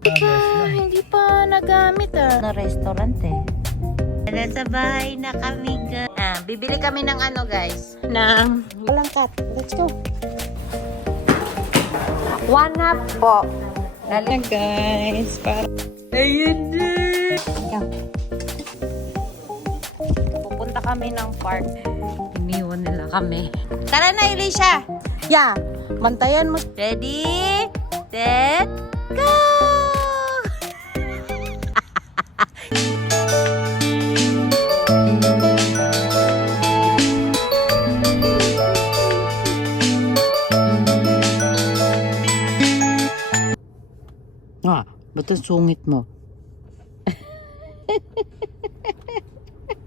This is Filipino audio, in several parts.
Hindi pa nagamit na restaurant eh. Nasa bahay na kami guys. Bibili kami ng ano guys, ng walang cut. Let's go. 1 half po. Dali guys. Ayun na. Pupunta kami ng park. Iniwan nila kami. Tara na, Elisha. Yeah. Mantayan mo. Ready, set, go! Ba't ang sungit mo?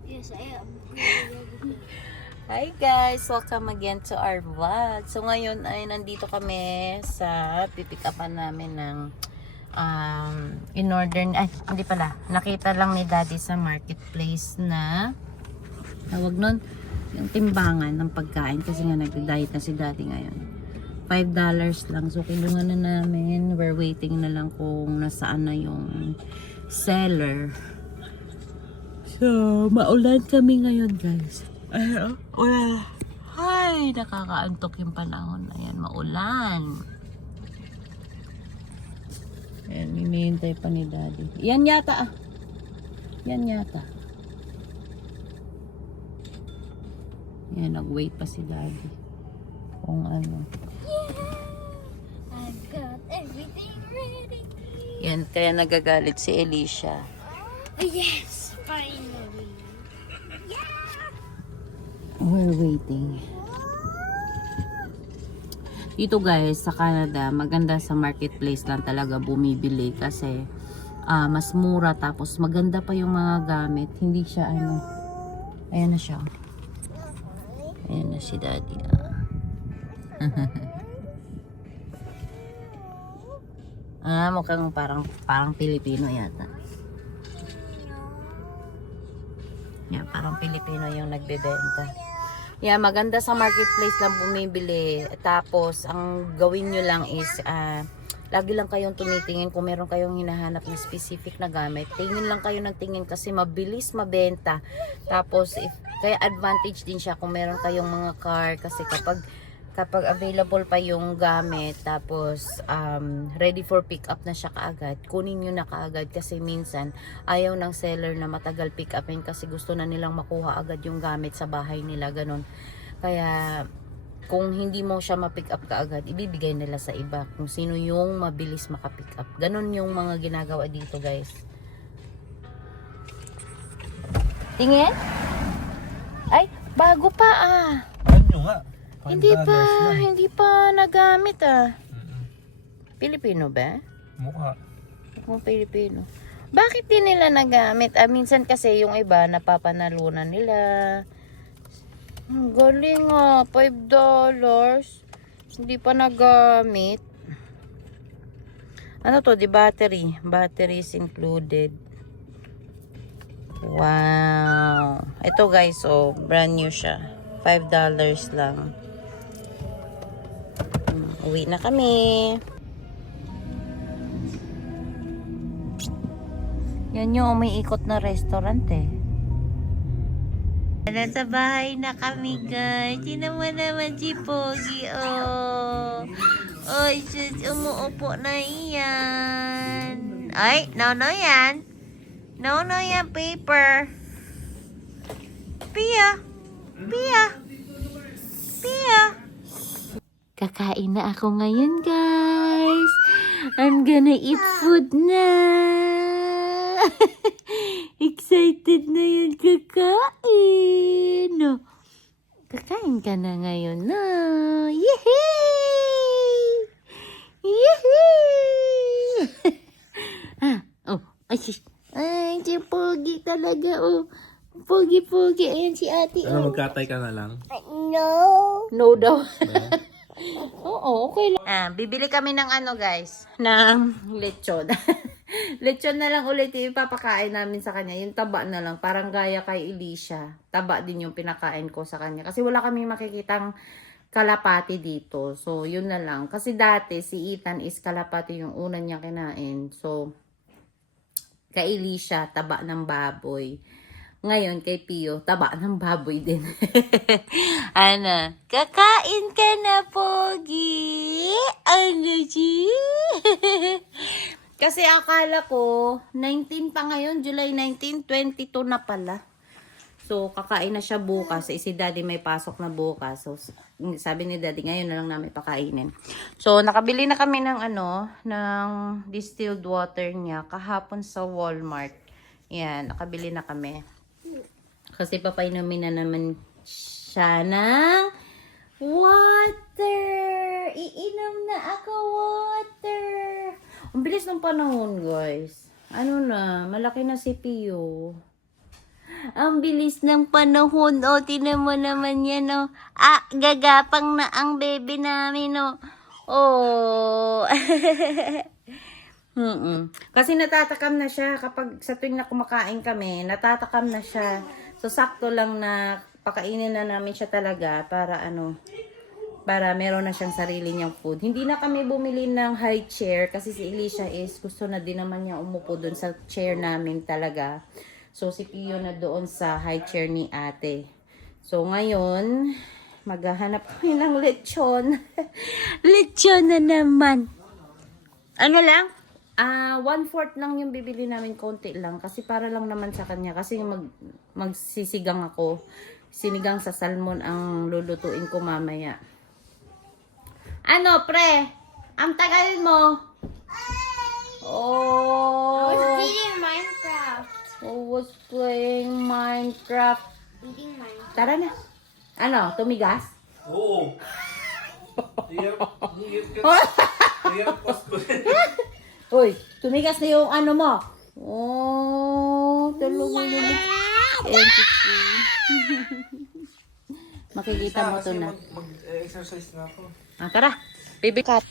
Yes, I am. Hi guys! Welcome again to our vlog. So ngayon ay nandito kami sa pipick upan namin ng in-order, hindi pala, nakita lang ni daddy sa marketplace na tawag nun, yung timbangan ng pagkain kasi nga nag-diet na si daddy ngayon. $5 lang. So, kilungan na namin. We're waiting na lang kung nasaan na yung seller. So, maulan kami ngayon, guys. Ulan. Ay, nakakaantok yung panahon. Ayan, maulan. Ayan, hinihintay pa ni daddy. Yan yata, Yan yata. Ayan, nag-wait pa si daddy. Kung ano. I've got everything ready. Yan, kaya nagagalit si Elisha. Yes, finally. We're waiting. Dito guys, sa Canada, maganda sa marketplace lang talaga bumibili kasi mas mura tapos maganda pa yung mga gamit. Hindi siya ano. Ayan na siya. Ayan na si daddy. Mukhang parang Pilipino yata. Yeah, parang Pilipino yung nagbebenta. Yeah, maganda sa marketplace lang bumibili. Tapos, ang gawin nyo lang is, lagi lang kayong tumitingin kung meron kayong hinahanap na specific na gamit. Tingin lang kayo ng tingin kasi mabilis mabenta. Tapos, kaya advantage din siya kung meron kayong mga car kasi kapag available pa yung gamit tapos ready for pick up na siya kaagad, kunin nyo na kaagad kasi minsan ayaw ng seller na matagal pick upin kasi gusto na nilang makuha agad yung gamit sa bahay nila, ganun. Kaya kung hindi mo siya ma-pick up kaagad, ibibigay nila sa iba kung sino yung mabilis maka-pick up. Ganun yung mga ginagawa dito guys. Tingin? Ay, bago pa Ano nga? Hindi pa nagamit Pilipino ba? Mukha. Kung Pilipino. Bakit din nila nagamit? Minsan kasi yung iba napapanalunan nila. Ang galing $5. Hindi pa nagamit. Ano to? Di battery. Battery is included. Wow. Ito guys, brand new siya. $5 lang. Uwi na kami. Yan yung umiikot na restaurant eh. Nasa bahay na kami guys. Tingnan mo naman si Pogi Oy, sus, umuupo na yan. Ay, no yan. No yan, paper. Pia. Kakain na ako ngayon, guys. I'm gonna eat food na. Excited na yan kakain. Kakain ka na ngayon na. Yehey! Ay, si Pogi talaga, Pogi. Ayan si ate, Ano, magkatay ka na lang? No daw. Oo, okay lang. Bibili kami ng ano guys, ng lechon. Lechon na lang ulit yung ipapakain namin sa kanya. Yung taba na lang, parang gaya kay Elisha. Taba din yung pinakain ko sa kanya. Kasi wala kami makikitang kalapati dito. So, yun na lang. Kasi dati, si Ethan is kalapati yung una niya kinain. So, kay Elisha, taba ng baboy. Ngayon, kay Pio, taba ng baboy din. Ano? Kakain ka na, Pogi? Ano, G? Kasi akala ko, 19 pa ngayon, July 19, 22 na pala. So, kakain na siya bukas. Si Daddy may pasok na bukas. So, sabi ni Daddy, ngayon na lang namin pakainin. So, nakabili na kami ng ng distilled water niya kahapon sa Walmart. Yan, nakabili na kami. Kasi papainumin na naman siya ng water. Iinom na ako water. Ang bilis ng panahon, guys. Ano na, malaki na si Pio. Ang bilis ng panahon. O, tinan mo naman yan, o. Ah, gagapang na ang baby namin, o. Oh. Kasi natatakam na siya. Kapag sa tuwing na kumakain kami, natatakam na siya. So, sakto lang na pakainin na namin siya talaga para meron na siyang sarili niyang food. Hindi na kami bumili ng high chair kasi si Elisha is gusto na din naman niya umupo dun sa chair namin talaga. So, si Pio na doon sa high chair ni ate. So, ngayon, maghahanap kami ng lechon. Lechon na naman. Ano lang? 1/4 lang yung bibili namin, konti lang. Kasi para lang naman sa kanya. Kasi magsisigang ako. Sinigang sa salmon ang lulutuin ko mamaya. Ano, pre? Ang tagal mo. Oh. I was eating Minecraft. Was playing Minecraft. Eating Minecraft. Tara na. Ano, tumigas? Oo. Hirap Pasko. Uy, tumigas na yung ano mo. Oh, tulog. Makikita mo to na. Mag-exercise na ako. Tara. Baby cat.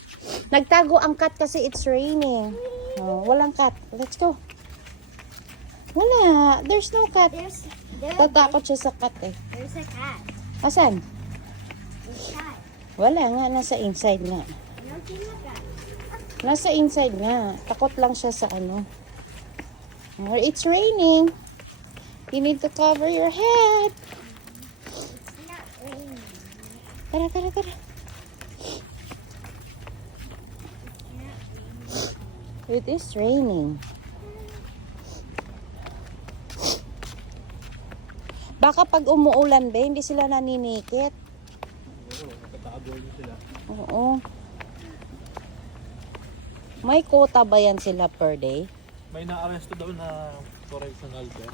Nagtago ang cat kasi it's raining. Oh, walang cat. Let's go. Wala. There's no cat. There's Tatakot siya sa cat eh. a cat. Asan? There's a cat. Wala nga. Nasa inside nga. No, see the cat. Nasa inside nga. Takot lang siya sa ano. Or it's raining. You need to cover your head. It's not raining. Tara. It is raining. Baka pag umuulan ba, hindi sila naninikit. Oo, nakatago sila. Oo. May quota ba yan sila per day? May na-arresto daw na correctional dyan.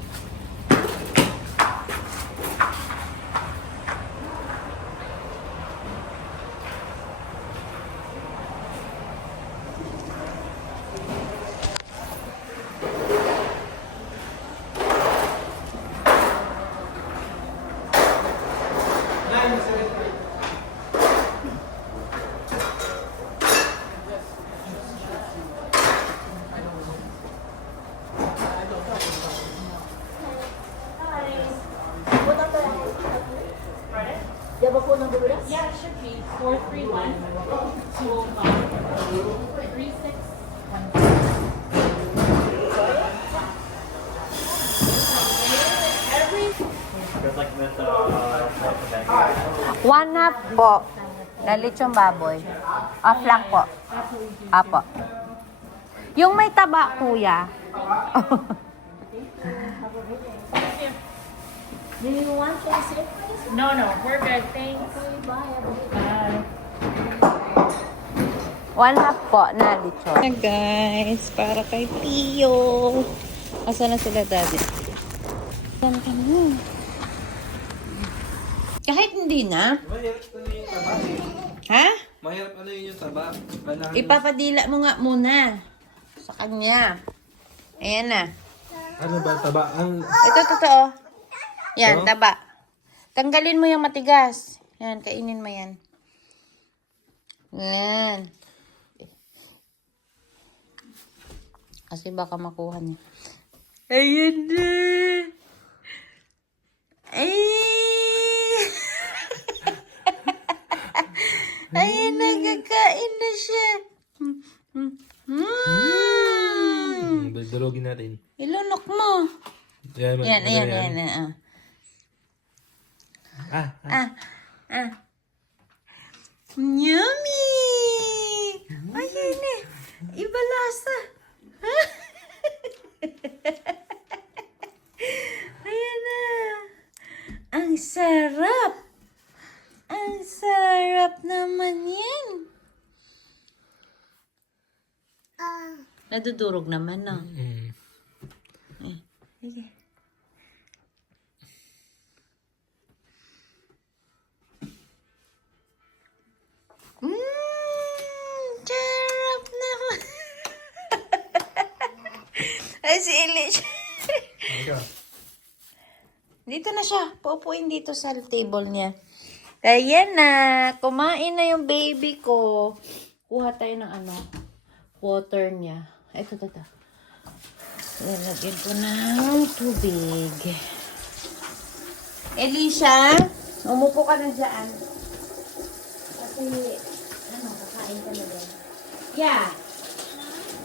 Yeah, it should be 431 36. One half po. Na lechong baboy. Flank po. Apo. Yung may taba, kuya. Do you want to sit? No, we're good. Thanks. Bye. One half po na lechon. Hey guys, para kay Pio. Asa na sila, Daddy? Yan kami. Kahit hindi na. Mahirap na yung taba eh. Ha? Mahirap ano yung taba. Ipapadila mo nga muna sa kanya. Ayan na. Ano ba taba? Ito totoo. Yan, Ito? taba. Tanggalin mo yung matigas. Yan, kainin mo yan. Yan. Kasi baka makuha niya. Ayan na. Ay. Durugin natin. Ilunok mo. Yan, Yan. Yummy! Ayun eh. Iba lasa. Ayan na. Ang sarap. Ang sarap naman yan. Nadudurog naman, no? Sige. Sarap naman. Ay, si Elish. Dito na siya. Pupuin dito sa table niya. Kaya na. Kumain na yung baby ko. Kuha tayo ng water niya. Ito. Lalagyan ko ng tubig. Elisha, umupo ka na dyan. Kasi, kakain ka na dyan. Yeah.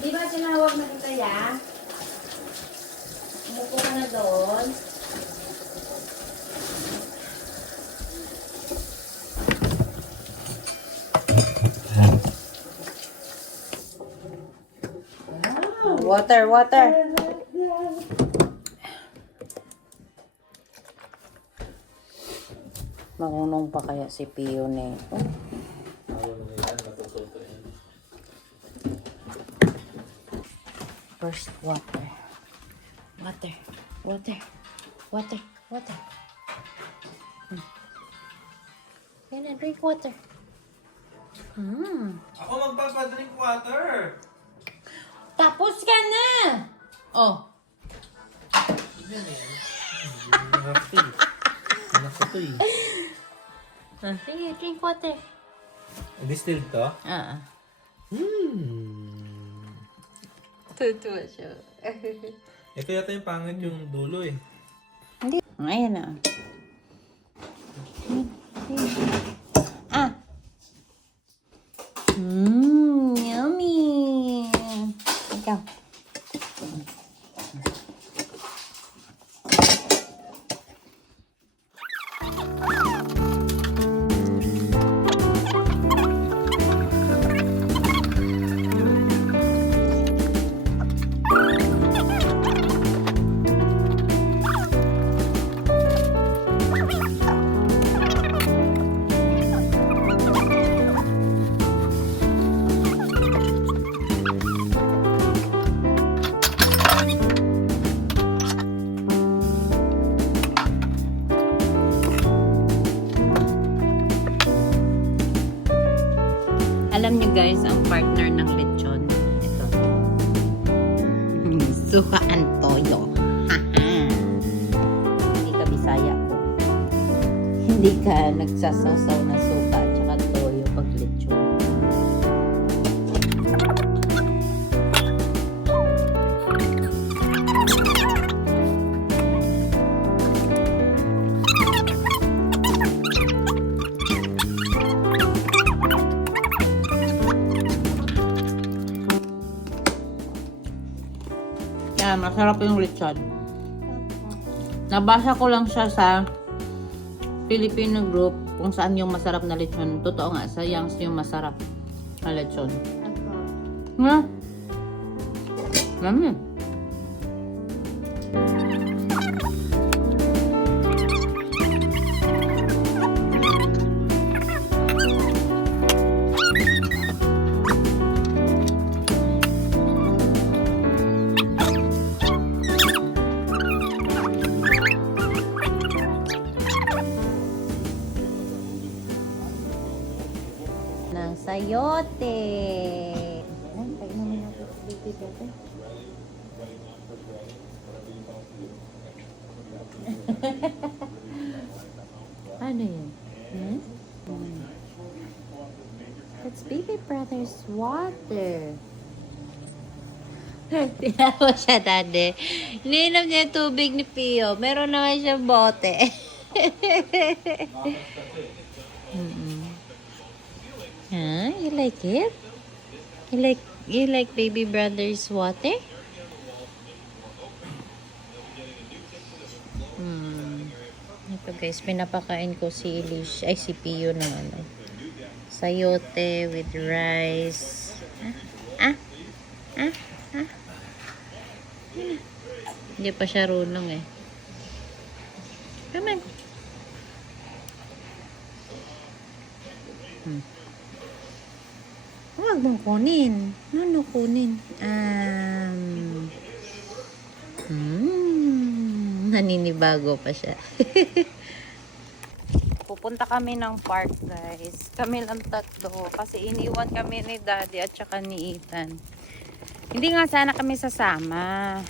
Di ba tinawag na kita, ya? Umupo ka na doon. Water. Marunong pa kaya si Pio na ito? First, water. Yan na, drink water. Ako magpapadrink water. Tapos ka na! Oh. Anak ko to eh. Sige, drink water. Distilled to? Tutuwa siya. Ito yata yung pangit yung dulo eh. Hindi. Ayan na. Yummy. Ikaw. Alam niyo guys, ang partner ng lechon, ito. Sukaan toyo. Hindi ka Bisaya ko. Hindi ka nagsasaw-saw na suka at saka toyo pag lechon. Yan, masarap yung lechon. Nabasa ko lang siya sa Filipino group kung saan yung masarap na lechon. Totoo nga, sa Yangs yung masarap na lechon. Nga? Mami. Ng sayote. Ayan, painumin natin sa baby natin. Ano yun? It's baby brother's water. Tinawa siya, Dade. Ininom niya yung tubig ni Pio. Meron naman siyang bote. Huh? You like it? You like baby brother's water? So guys, pinapakain ko si Elish, ay si Pio ng ano. Sayote with rice. Hindi pa siya runong eh. Come on. Huwag mong kunin. Ano kunin? Naninibago pa siya. Pupunta kami ng park, guys. Kami lang tatlo. Kasi iniwan kami ni Daddy at saka ni Ethan. Hindi nga sana kami sasama.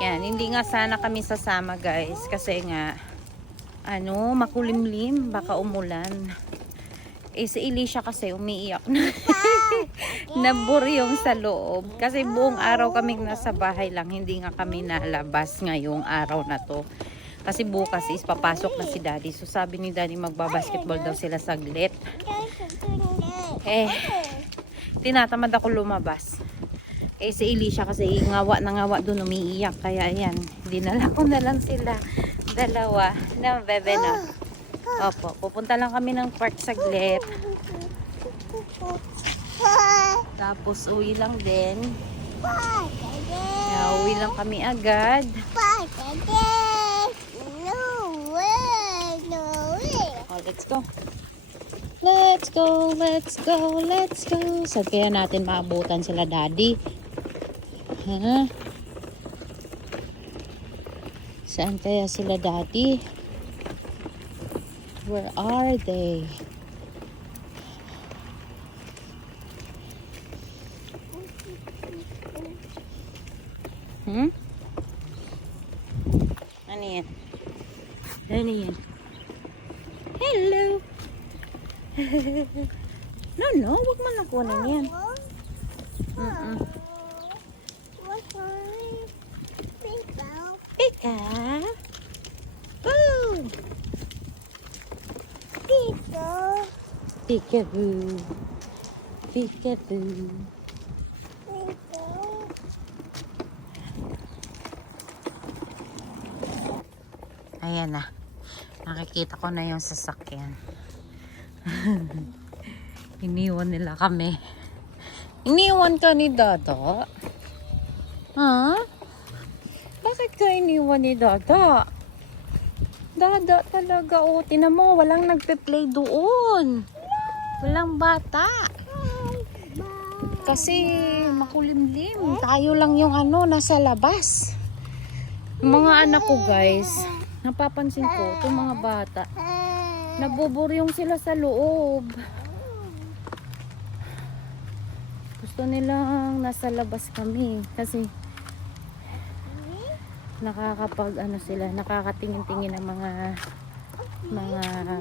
Yan, hindi nga sana kami sasama, guys. Kasi nga, makulimlim. Baka umulan. Si Elisha kasi umiiyak na. Naburyong sa loob. Kasi buong araw kaming nasa bahay lang. Hindi nga kami nalabas ngayong araw na to. Kasi bukas is papasok na si Daddy. So sabi ni Daddy magbabasketball daw sila saglit. Tinatamad ako lumabas. Si Elisha kasi ngawa na ngawa doon, umiiyak. Kaya ayan, dinala ko na lang sila. Dalawa na bebe na. Opo, pupunta lang kami ng park saglit. Tapos uwi lang din. Uwi lang kami agad. Oh, let's go. Let's go, let's go, let's go. Saan kaya natin maabutan sila Daddy? Ha? Saan kaya sila Daddy? Where are they? Ano yan? Ano yan? Hello! No, wag mo lang kunin yan. Pika! Boo! Peekaboo. Peekaboo. Ayan na. Nakikita ko na yung sasakyan. Iniwan nila kami. Iniwan ka ni Dada? Ha? Bakit ka iniwan ni Dada? Dada talaga, oh. Tinan mo, walang nagpe-play doon. Walang bata. Kasi makulimlim. Tayo lang yung nasa labas. Yung mga anak ko, guys, napapansin ko, itong mga bata, nabuburyong sila sa loob. Gusto nilang nasa labas kami. Kasi sila, nakakatingin-tingin ng mga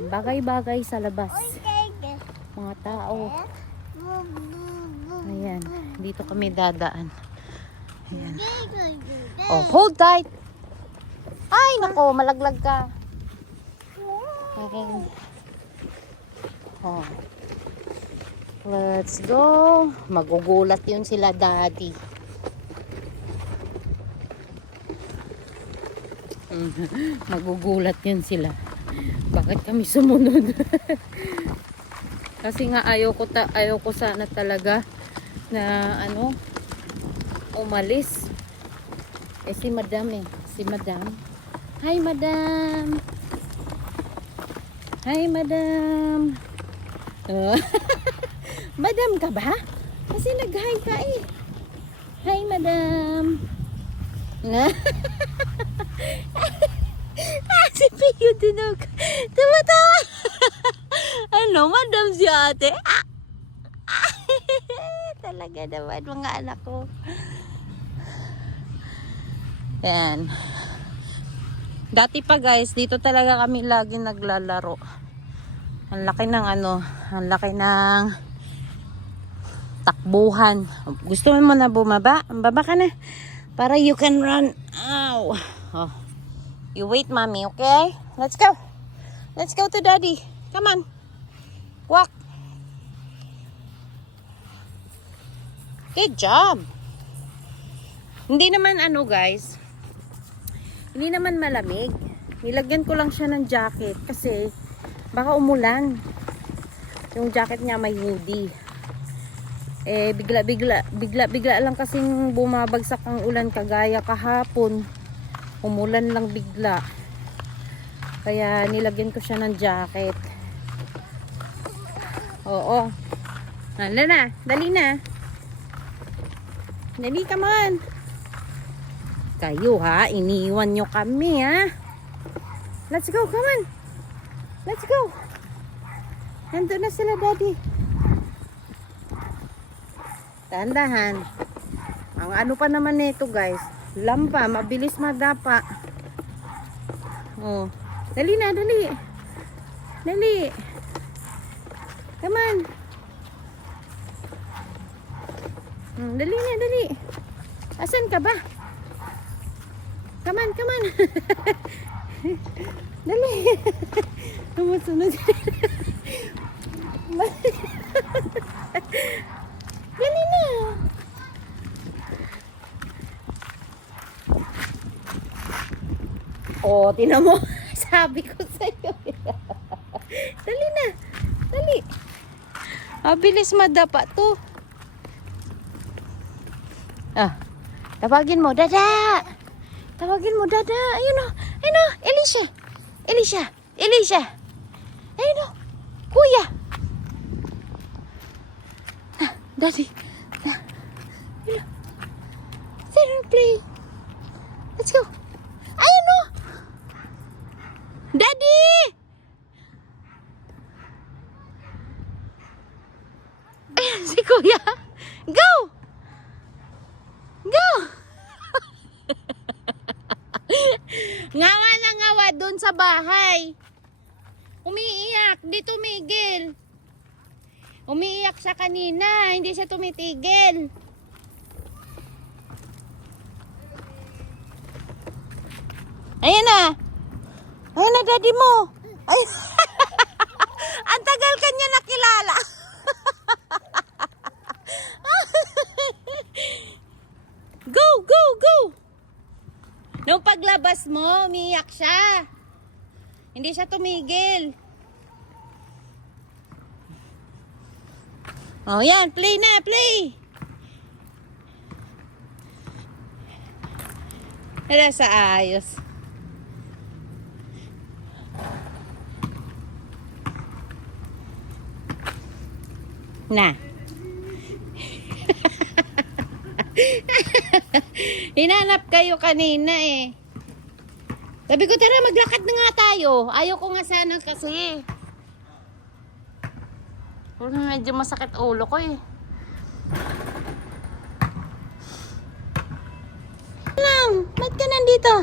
bagay-bagay sa labas. Mga tao. Ayan, dito kami dadaan. Ayan. Oh, hold tight. Ay, nako, malaglag ka. Ayan. Oh. Let's go. Magugulat yun sila Daddy. Magugulat yun sila. Bakit kami sumunod? Kasi nga ayaw ko sana talaga na umalis. Si Madam Si Madam. Hi Madam. Hi Madam. Madam ka ba? Kasi nag-hi ka eh. Hi Madam. Si Pio dinog. Tumatawa. Madam si ate. Talaga naman mga anak ko. Ayan. Dati pa guys, dito talaga kami lagi naglalaro. Ang laki ng ang laki ng takbuhan. Gusto mo na bumaba? Baba ka na. Para you can run. Ow. Oh. You wait, mommy, okay? Let's go. Let's go to Daddy. Come on. Walk. Good job. Hindi naman guys. Hindi naman malamig. Nilagyan ko lang siya ng jacket kasi baka umulan. Yung jacket niya may hoodie. Eh, bigla lang kasing bumabagsak ang ulan kagaya kahapon. Umulan lang bigla. Kaya nilagyan ko siya ng jacket. Oo. Hala na. Dali na. Dali, come on. Kayo ha, iniwan nyo kami ha. Let's go, come on. Let's go. Nandun na sila, daddy. Tandahan. Ang ano pa naman nito, guys. Lampa, mabilis madapa. Oh. Dali na, dali. Dali. Come on. Dali na, dali. Asan ka ba? Come on, come on. Dali. Tumusunod. Dali na. Oh, tinan mo. Sabi ko sa'yo. Dali na. Dali. Mabilis madapa to. Ah. Tawagin mo, Dada. Tawagin mo, Dada. Ayun o. Ayun o. Elisha. Elisha. Elisha. Ayun o. Kuya. Ah, Daddy. Ah. Ayun o. Sit and play. Let's go. Ayun o. Daddy. Ayan si Kuya. Go. Go. Ngawa na ngawa doon sa bahay. Umiiyak. Di tumigil. Umiiyak siya kanina. Hindi siya tumitigil. Ayan na. Ayan na, daddy mo. Ay. Ang tagal kanya nakilala. Go, go, go. Nung paglabas mo, umiyak siya. Hindi siya tumigil. Oh, yan. Play na, play. Wala sa ayos. Na. Hinanap kayo kanina eh. Sabi ko, tara maglakad na nga tayo. Ayaw ko nga sana kasi. Medyo masakit ulo ko eh. Lang, ba't ka nandito?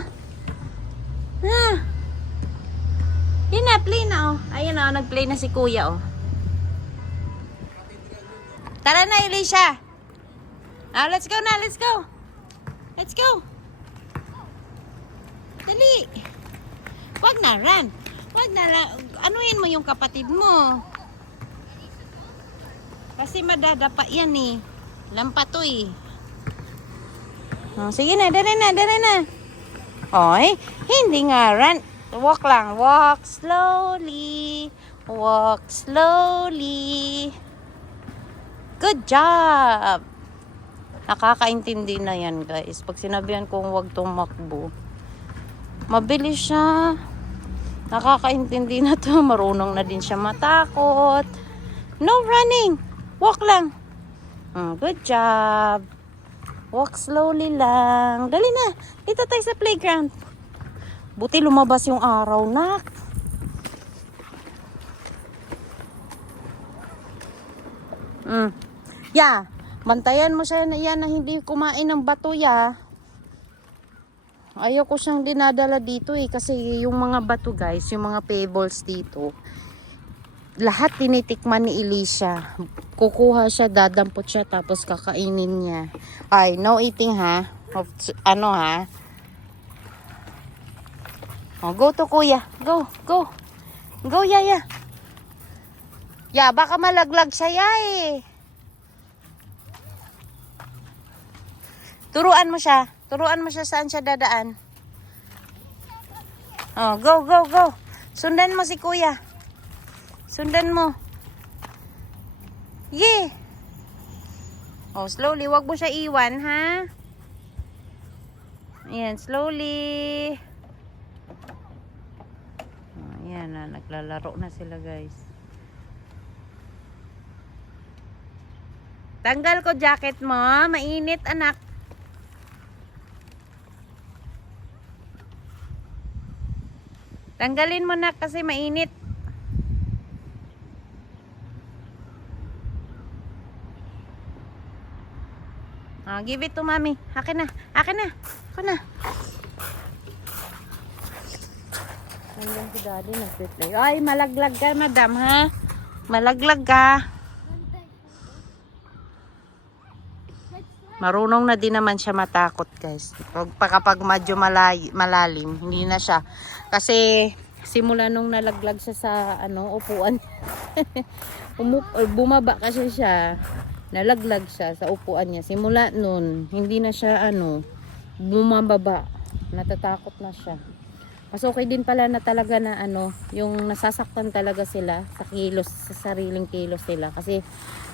Ah. Yun na, play na oh. Ayun oh, nag-play na si kuya oh. Tara na, Elisha. Ah, let's go na, let's go. Let's go. Dali. Wag na run. Wag na anuhin mo yung kapatid mo. Kasi madadapa yan eh. Lampa to eh. Oh, sige na, dali na, dali na. Oy, hindi nga run. Walk lang. Walk slowly. Walk slowly. Good job. Nakakaintindi na yan, guys. Pag sinabihan kong huwag tumakbo, mabilis siya. Nakakaintindi na to. Marunong na din siya matakot. No running. Walk lang. Good job. Walk slowly lang. Dali na. Dito tayo sa playground. Buti lumabas yung araw, nak. Yeah. Bantayan mo siya na yan na hindi kumain ng bato ya. Ayaw ko siyang dinadala dito eh. Kasi yung mga bato guys, yung mga pebbles dito, lahat tinitikman ni Elisha. Kukuha siya, dadampot siya, tapos kakainin niya. Ay, no eating ha. Ano ha. Oh, go to kuya. Go, go. Go, yaya. Ya, baka malaglag siya ya eh. Turuan mo siya. Turuan mo siya saan siya dadaan. Oh, go, go, go. Sundan mo si kuya. Sundan mo. Yeah. Oh, slowly. Wag mo siya iwan, ha? Ayan, slowly. Oh, ayan na. Naglalaro na sila, guys. Tanggal ko jacket mo. Mainit, anak. Tanggalin mo na kasi mainit. Give it to mommy. Akin na. Akin na. Akin na. Nandiyan si daddy nag-play. Ay, malaglag ka, madam, ha? Malaglag ka. Marunong na din naman siya matakot, guys. Kapag medyo malalim, hindi na siya. Kasi simula nung nalaglag siya sa upuan. Bumaba kasi siya. Nalaglag siya sa upuan niya. Simula nun, hindi na siya bumababa. Natatakot na siya. Mas okay din pala na talaga na yung nasasaktan talaga sila sa kilos, sa sariling kilos sila. Kasi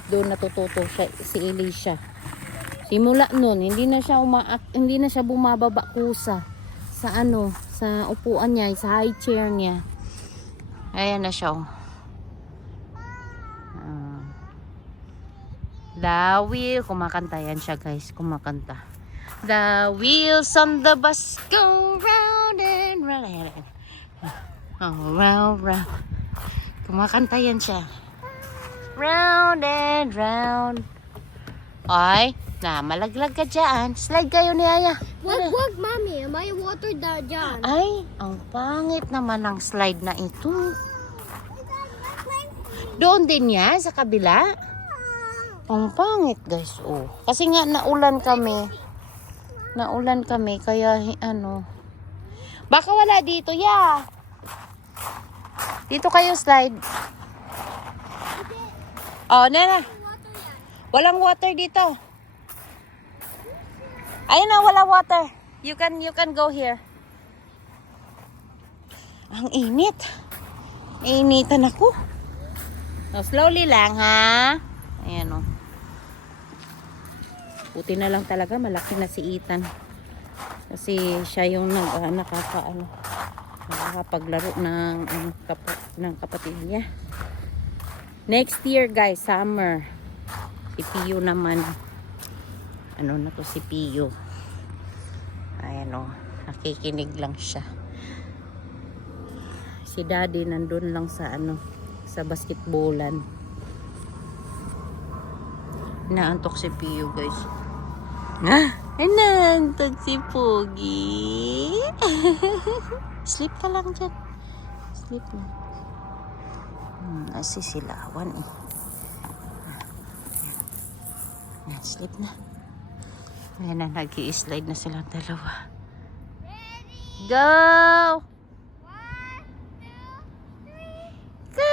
doon natututo siya, si Elisha. Simula nun, hindi na siya bumababa kusa sa sa upuan niya, sa high chair niya. Ayan na siya. The wheel, kumakanta yan siya, guys, kumakanta. The wheels on the bus go round and round. Oh, round, round. Kumakanta yan siya. Round and round. Ay, malaglag ka dyan. Slide kayo ni Aya. Wag, Mommy. May water dyan. Ay, ang pangit naman ng slide na ito. Doon din yan, sa kabila. Ang pangit, guys. Oh. Kasi nga naulan kami. Naulan kami kaya baka wala dito, ya. Dito kayo slide. Oh, nana. Walang water dito. Ayun na, wala water. You can go here. Ang init. Initan ako. Oh, slowly lang, ha. Ayan, oh. Buti na lang talaga, malaki na si Ethan. Kasi siya yung nakakapaglaro ng kapatid niya. Next year, guys, summer. Si Pio naman. Na to si Pio. Ayan, oh. Nakikinig lang siya. Si daddy nandun lang sa sa basketballan. Naantok si Pio, guys. Naantok si Pogi. Sleep ka lang dyan. Sleep na. Asi silawan eh. Sleep na. Ayan na, nag-i-slide na silang dalawa. Go! 1, 2,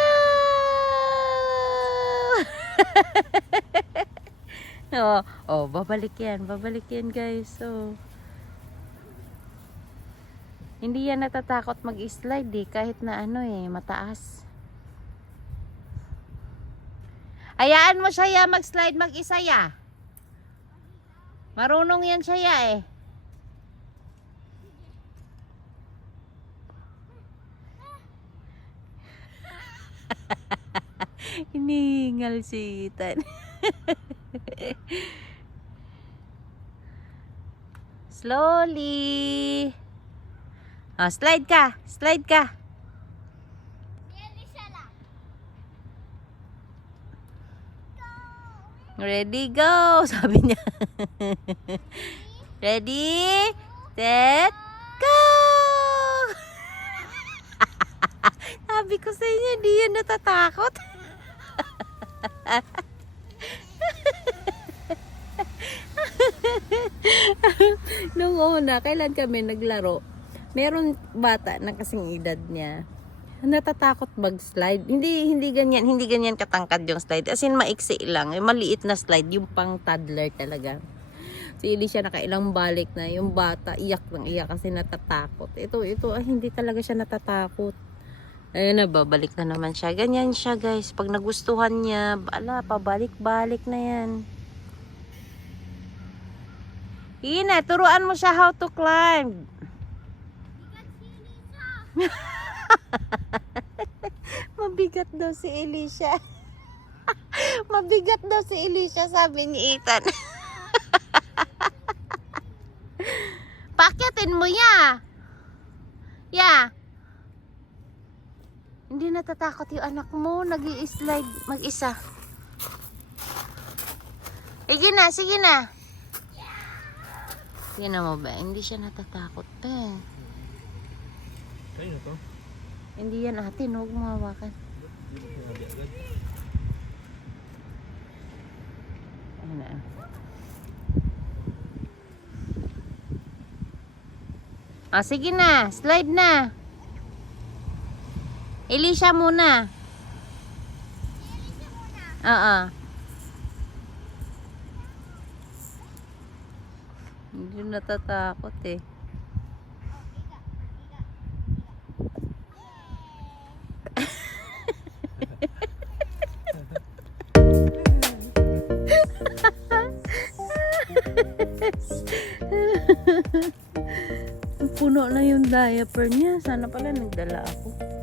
3. Go! Babalik yan, guys. Hindi yan natatakot mag-slide kahit na mataas. Hayaan mo siya mag-slide mag-isa ya. Marunong yan siya Hinihingal si Ethan. Slowly. Slide ka. Slide ka. Ready, go. Sabi niya. Ready, set, go. Sabi ko sa inyo, hindi yan natatakot. Nung una, kailan kami naglaro, meron bata na kasing edad niya. Natatakot mag-slide. Hindi ganyan katangkad yung slide. As in, maiksi lang. Maliit na slide. Yung pang toddler talaga. Si Elisha nakailang balik na. Yung bata, iyak ng iyak kasi natatakot. Ito, hindi talaga siya natatakot. Ayun na, babalik na naman siya. Ganyan siya, guys. Pag nagustuhan niya, pabalik-balik na yan. Ina, turuan mo siya how to climb. Mabigat daw si Elisha. Mabigat daw si Elisha, sabi ni Ethan. Pakyatin mo ya. Ya. Hindi natatakot yung anak mo. Nag-i-slide mag-isa. Sige na, sige na. Sige na mo ba? Hindi siya natatakot pa. Ayun na to. Hindi yan atin. Huwag mo hawakan. Ayun na. Sige na. Slide na. Elisha muna. Oo. Hindi natatakot eh. Puno na yung diaper niya. Sana pala nagdala ako.